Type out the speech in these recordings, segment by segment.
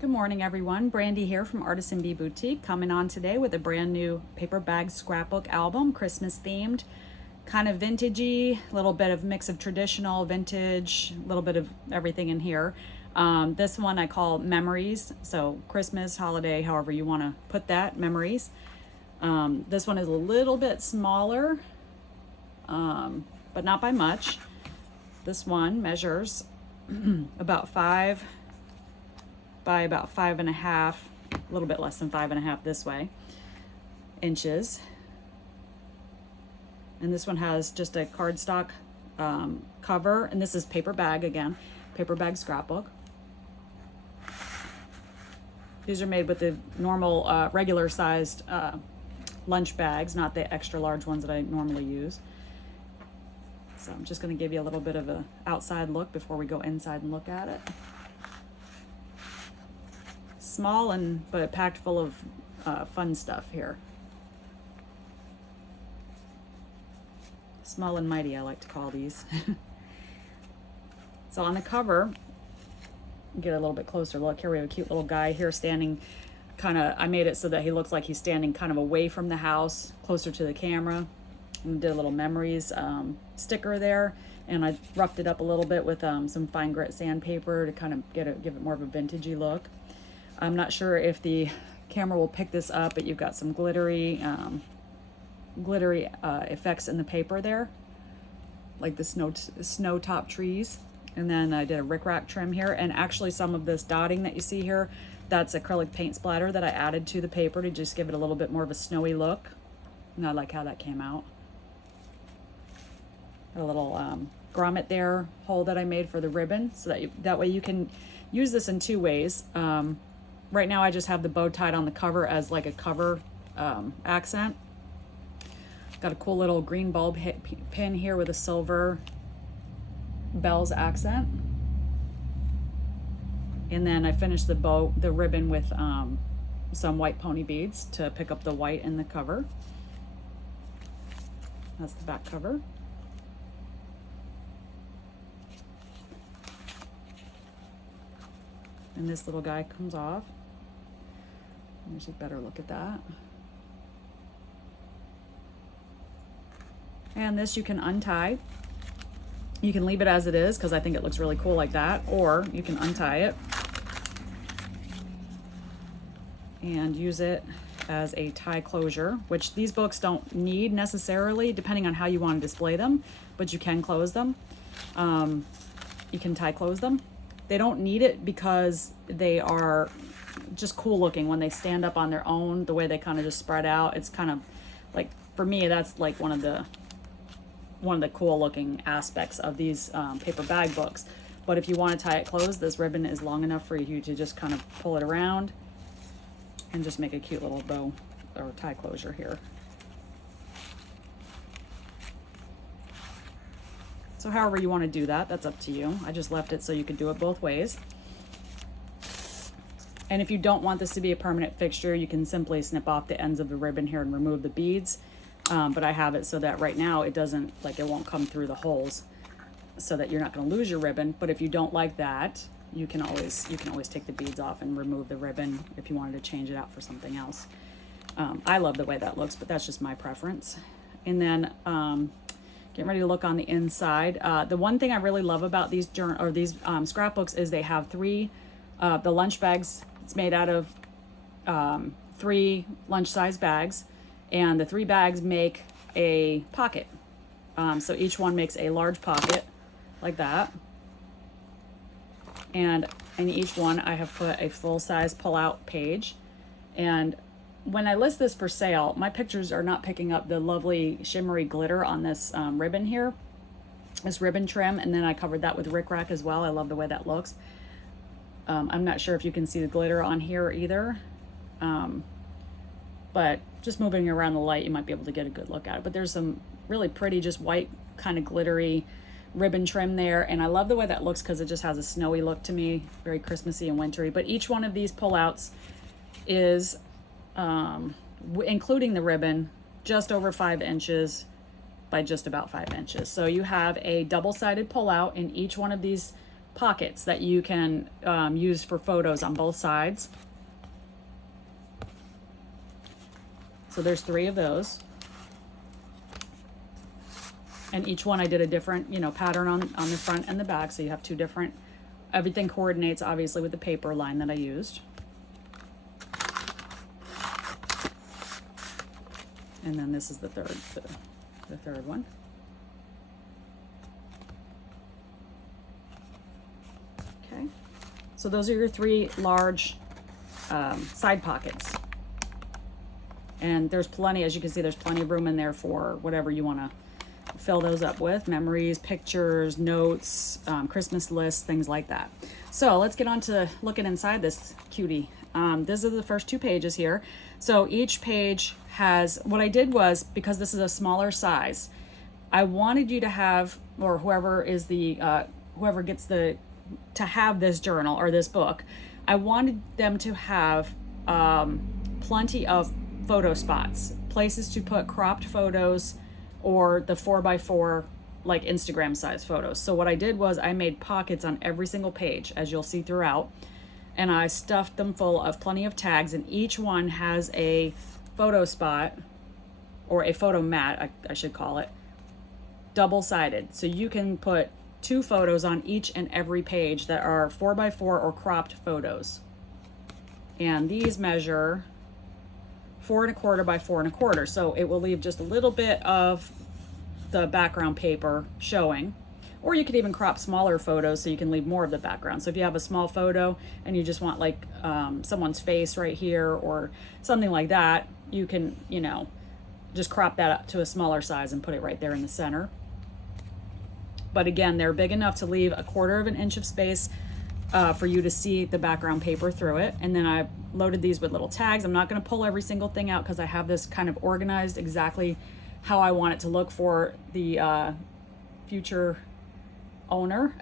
Good morning, everyone. Brandy here from Artisan Bee Boutique, coming on today with a brand new paper bag scrapbook album, Christmas themed, kind of vintagey, a little bit of mix of traditional, vintage, a little bit of everything in here. This one I call Memories, so Christmas, holiday, however you want to put that, Memories. This one is a little bit smaller, but not by much. This one measures about 5 by about 5.5, a little bit less than 5.5 this way, inches. And this one has just a cardstock cover, and this is paper bag again, paper bag scrapbook. These are made with the normal regular sized lunch bags, not the extra large ones that I normally use. So I'm just going to give you a little bit of an outside look before we go inside and look at it. Small but packed full of fun stuff here. Small and mighty, I like to call these. So on the cover, get a little bit closer look here. We have a cute little guy here standing I made it so that he looks like he's standing kind of away from the house, closer to the camera. And did a little Memories sticker there, and I roughed it up a little bit with some fine grit sandpaper to kind of give it more of a vintagey look. I'm not sure if the camera will pick this up, but you've got some glittery effects in the paper there, like the snow top trees. And then I did a rickrack trim here, and actually some of this dotting that you see here, that's acrylic paint splatter that I added to the paper to just give it a little bit more of a snowy look. And I like how that came out. A little grommet there, hole that I made for the ribbon, so that way you can use this in two ways. Right now I just have the bow tied on the cover as like a cover accent. Got a cool little green bulb pin here with a silver bells accent. And then I finished the ribbon with some white pony beads to pick up the white in the cover. That's the back cover. And this little guy comes off. There's a better look at that. And this you can untie. You can leave it as it is because I think it looks really cool like that, or you can untie it and use it as a tie closure, which these books don't need necessarily, depending on how you want to display them, but you can close them. You can tie close them. They don't need it because they are just cool looking when they stand up on their own, the way they kind of just spread out. It's kind of like, for me, that's like one of the cool looking aspects of these paper bag books. But if you want to tie it closed, this ribbon is long enough for you to just kind of pull it around and just make a cute little bow or tie closure here. So however you want to do that, that's up to you. I just left it so you could do it both ways. And if you don't want this to be a permanent fixture, you can simply snip off the ends of the ribbon here and remove the beads. But I have it so that right now it won't come through the holes, so that you're not going to lose your ribbon. But if you don't like that, you can always take the beads off and remove the ribbon if you wanted to change it out for something else. I love the way that looks, but that's just my preference. And then getting ready to look on the inside. The one thing I really love about these scrapbooks is they have the lunch bags. It's made out of 3 lunch-size bags, and the 3 bags make a pocket. So each one makes a large pocket like that. And in each one, I have put a full-size pull-out page. And when I list this for sale, my pictures are not picking up the lovely shimmery glitter on this ribbon here, this ribbon trim. And then I covered that with rickrack as well. I love the way that looks. I'm not sure if you can see the glitter on here either. But just moving around the light, you might be able to get a good look at it. But there's some really pretty, just white, kind of glittery ribbon trim there. And I love the way that looks because it just has a snowy look to me, very Christmassy and wintry. But each one of these pullouts is, including the ribbon, just over 5 inches by just about 5 inches. So you have a double-sided pullout in each one of these pockets that you can use for photos on both sides. So there's 3 of those. And each one I did a different, you know, pattern on the front and the back. So you have 2 different, everything coordinates obviously with the paper line that I used. And then this is the third one. Okay. So those are your 3 large side pockets. And there's plenty, as you can see, there's plenty of room in there for whatever you want to fill those up with. Memories, pictures, notes, Christmas lists, things like that. So let's get on to looking inside this cutie. This is the first 2 pages here. So each page has, what I did was, because this is a smaller size, I wanted you to have, or whoever is the, whoever gets to have this journal or this book, I wanted them to have plenty of photo spots, places to put cropped photos or the 4x4 like Instagram size photos. So what I did was I made pockets on every single page, as you'll see throughout, and I stuffed them full of plenty of tags, and each one has a photo spot, or a photo mat, I should call it, double-sided. So you can put 2 photos on each and every page that are 4x4 or cropped photos. And these measure 4 1/4 by 4 1/4. So it will leave just a little bit of the background paper showing. Or you could even crop smaller photos so you can leave more of the background. So if you have a small photo and you just want like someone's face right here or something like that, you can, you know, just crop that up to a smaller size and put it right there in the center. But again, they're big enough to leave 1/4 of an inch of space for you to see the background paper through it. And then I loaded these with little tags. I'm not going to pull every single thing out because I have this kind of organized exactly how I want it to look for the future owner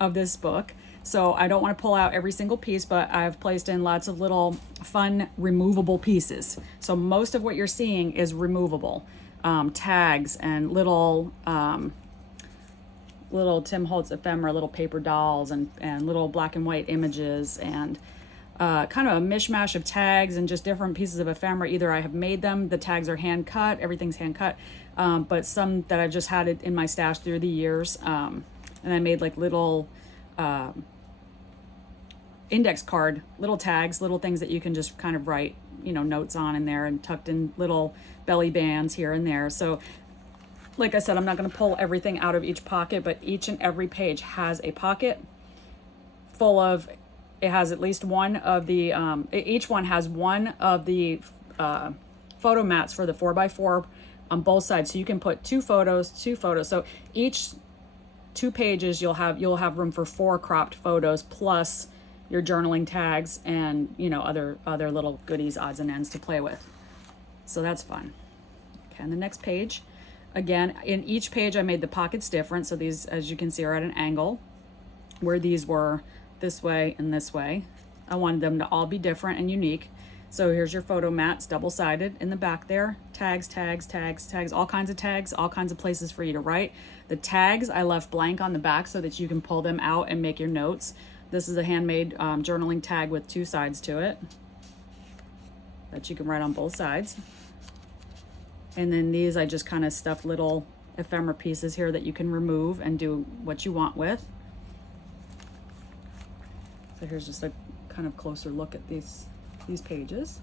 of this book. So I don't want to pull out every single piece, but I've placed in lots of little fun removable pieces. So most of what you're seeing is removable. Tags and little Tim Holtz ephemera, little paper dolls and little black and white images and kind of a mishmash of tags and just different pieces of ephemera. Either I have made them, the tags are hand cut, everything's hand cut, but some that I've just had it in my stash through the years. And I made like little index card, little tags, little things that you can just kind of write, you know, notes on in there, and tucked in little belly bands here and there. So like I said, I'm not going to pull everything out of each pocket, but each and every page has a pocket full of, it has at least one of the, each one has one of the photo mats for the 4x4 on both sides. So you can put 2 photos. So each 2 pages, you'll have room for 4 cropped photos plus your journaling tags and, you know, other little goodies, odds and ends to play with. So that's fun. Okay, and the next page, again, in each page I made the pockets different. So these, as you can see, are at an angle, where these were this way and this way. I wanted them to all be different and unique. So here's your photo mats, double-sided in the back there. Tags, tags, tags, tags, all kinds of places for you to write. The tags I left blank on the back so that you can pull them out and make your notes. This is a handmade journaling tag with 2 sides to it that you can write on both sides. And then these I just kind of stuffed little ephemera pieces here that you can remove and do what you want with. So here's just a kind of closer look at these pages.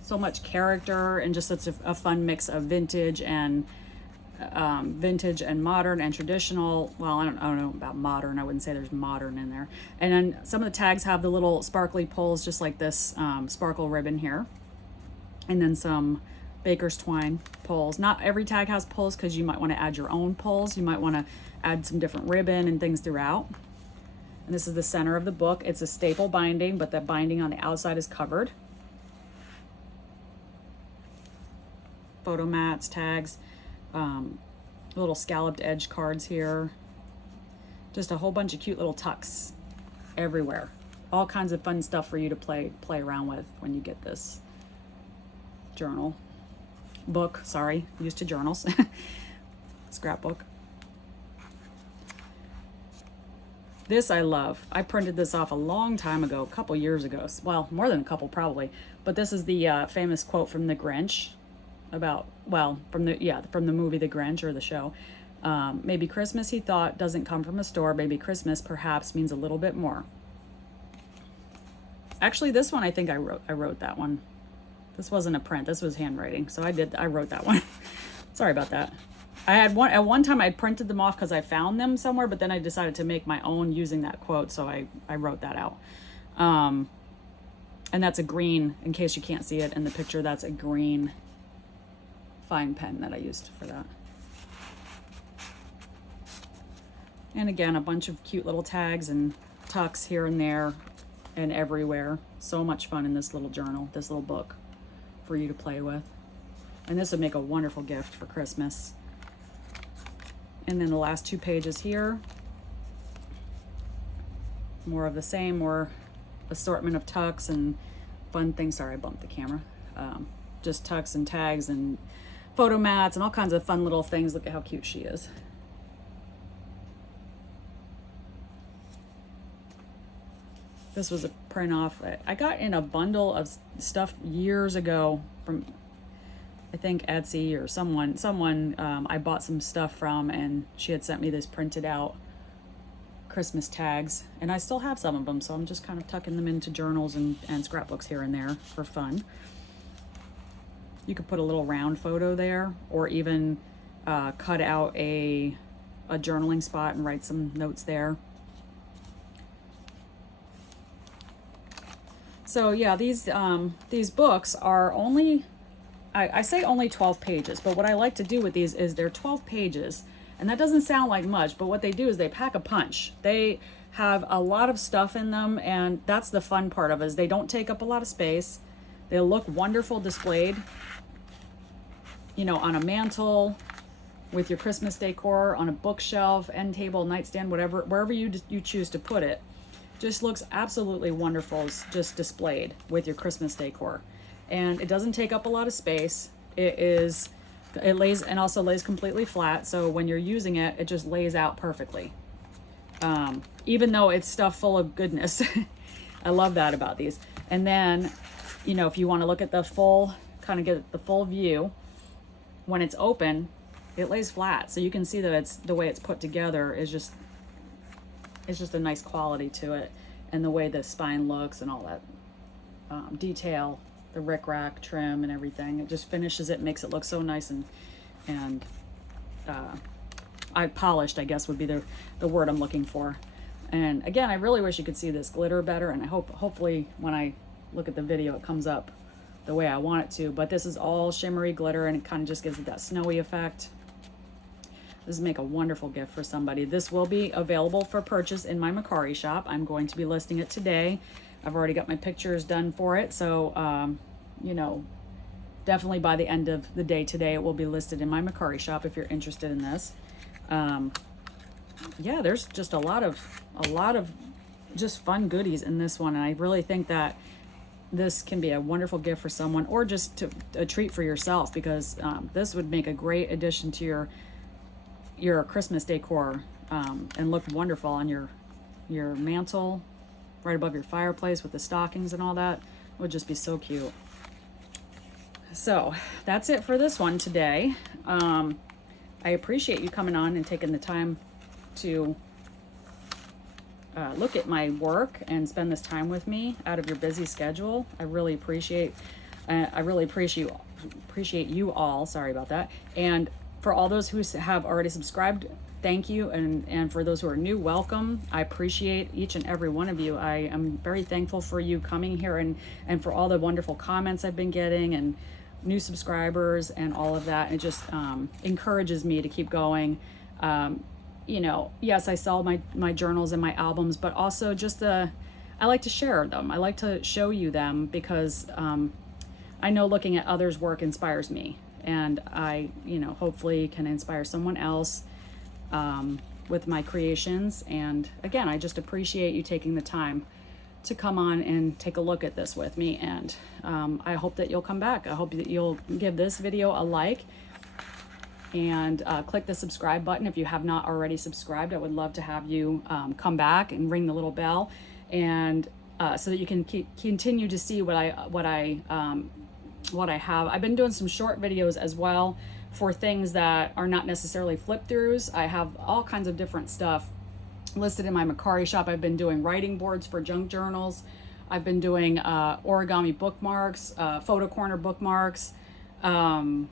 So much character and just such a fun mix of vintage and modern and traditional. Well, I don't know about modern. I wouldn't say there's modern in there. And then some of the tags have the little sparkly pulls, just like this sparkle ribbon here. And then some baker's twine pulls. Not every tag has pulls because you might want to add your own pulls. You might want to add some different ribbon and things throughout. And this is the center of the book. It's a staple binding, but the binding on the outside is covered. Photo mats, tags, little scalloped edge cards here. Just a whole bunch of cute little tucks everywhere. All kinds of fun stuff for you to play around with when you get this book, used to journals, scrapbook. This I love. I printed this off a long time ago, a couple years ago. Well, more than a couple probably. But this is the famous quote from The Grinch about, well, from the movie The Grinch, or the show. Maybe Christmas, he thought, doesn't come from a store. Maybe Christmas perhaps means a little bit more. Actually, this one I think I wrote that one. This wasn't a print. This was handwriting. So I wrote that one. Sorry about that. I had one at one time. I printed them off because I found them somewhere, but then I decided to make my own using that quote, so I wrote that out. And that's a green, in case you can't see it in the picture, that's a green fine pen that I used for that. And again, a bunch of cute little tags and tucks here and there and everywhere. So much fun in this little journal, this little book for you to play with. And this would make a wonderful gift for Christmas. And then the last 2 pages here, more of the same, more assortment of tucks and fun things. Sorry, I bumped the camera. Just tucks and tags and photo mats and all kinds of fun little things. Look at how cute she is. This was a print off. I got in a bundle of stuff years ago from, I think, Etsy or someone I bought some stuff from, and she had sent me this printed out Christmas tags, and I still have some of them, so I'm just kind of tucking them into journals and scrapbooks here and there for fun. You could put a little round photo there, or even cut out a journaling spot and write some notes there. So yeah, these books are only, I say only 12 pages, but what I like to do with these is they're 12 pages, and that doesn't sound like much, but what they do is they pack a punch. They have a lot of stuff in them, and that's the fun part of it, is they don't take up a lot of space. They look wonderful displayed, you know, on a mantle, with your Christmas decor, on a bookshelf, end table, nightstand, whatever, wherever you choose to put it. Just looks absolutely wonderful, just displayed with your Christmas decor. And it doesn't take up a lot of space. It lays, and also lays completely flat, so when you're using it, it just lays out perfectly. Even though it's stuff full of goodness. I love that about these. And then, you know, if you want to look at the full, kind of get the full view, when it's open, it lays flat. So you can see that it's, the way it's put together is just, it's just a nice quality to it, and the way the spine looks and all that detail, the rickrack trim and everything, it just finishes it, makes it look so nice and polished, I guess would be the word I'm looking for. And again, I really wish you could see this glitter better, and I hopefully when I look at the video it comes up the way I want it to, but this is all shimmery glitter, and it kind of just gives it that snowy effect. This would make a wonderful gift for somebody. This will be available for purchase in my Mercari shop. I'm going to be listing it today. I've already got my pictures done for it. So, you know, definitely by the end of the day today, it will be listed in my Mercari shop if you're interested in this. Yeah, there's just a lot of just fun goodies in this one. And I really think that this can be a wonderful gift for someone, or just a treat for yourself, because this would make a great addition to your Christmas decor, and look wonderful on your mantle, right above your fireplace with the stockings and all that. It would just be so cute. So that's it for this one today. I appreciate you coming on and taking the time to look at my work and spend this time with me out of your busy schedule. I really appreciate you all. Sorry about that. And for all those who have already subscribed, thank you. And for those who are new, welcome. I appreciate each and every one of you. I am very thankful for you coming here and for all the wonderful comments I've been getting, and new subscribers and all of that. It just encourages me to keep going. You know, yes, I sell my journals and my albums, but also just I like to share them. I like to show you them, because I know looking at others' work inspires me. And I, you know, hopefully can inspire someone else with my creations. And again, I just appreciate you taking the time to come on and take a look at this with me. And I hope that you'll come back. I hope that you'll give this video a like. and click the subscribe button if you have not already subscribed. I would love to have you come back and ring the little bell, and so that you can continue to see what I have. I've been doing some short videos as well for things that are not necessarily flip throughs. I have all kinds of different stuff listed in my Mercari shop. I've been doing writing boards for junk journals. I've been doing origami bookmarks, photo corner bookmarks. I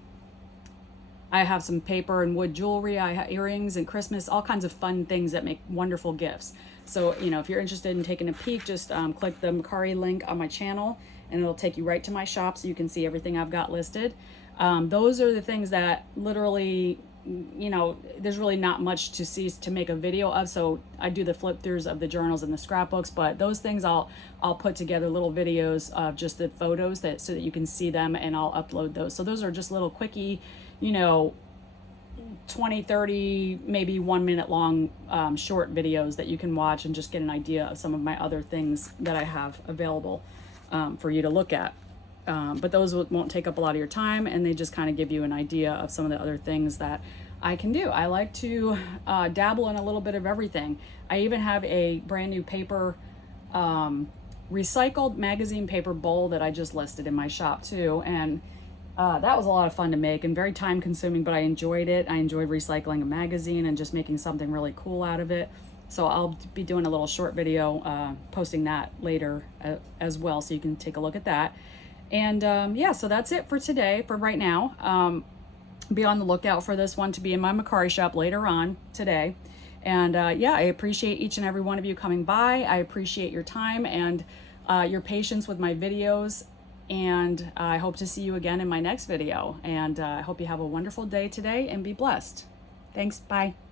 have some paper and wood jewelry. I have earrings and Christmas, all kinds of fun things that make wonderful gifts. So, you know, if you're interested in taking a peek, just click the Mercari link on my channel and it'll take you right to my shop so you can see everything I've got listed. Those are the things that literally, you know, there's really not much to see to make a video of. So I do the flip throughs of the journals and the scrapbooks, but those things I'll put together little videos of just the photos that so that you can see them, and I'll upload those. So those are just little quickie, you know, 20, 30, maybe 1 minute long short videos that you can watch and just get an idea of some of my other things that I have available for you to look at. But those won't take up a lot of your time, and they just kind of give you an idea of some of the other things that I can do. I like to dabble in a little bit of everything. I even have a brand new paper, recycled magazine paper bowl that I just listed in my shop too. And that was a lot of fun to make and very time consuming, but I enjoyed it. I enjoyed recycling a magazine and just making something really cool out of it. So I'll be doing a little short video, posting that later as well, so you can take a look at that. And yeah, so that's it for today, for right now. Be on the lookout for this one to be in my Mercari shop later on today. And yeah, I appreciate each and every one of you coming by. I appreciate your time and your patience with my videos. And I hope to see you again in my next video. And I hope you have a wonderful day today and be blessed. Thanks. Bye.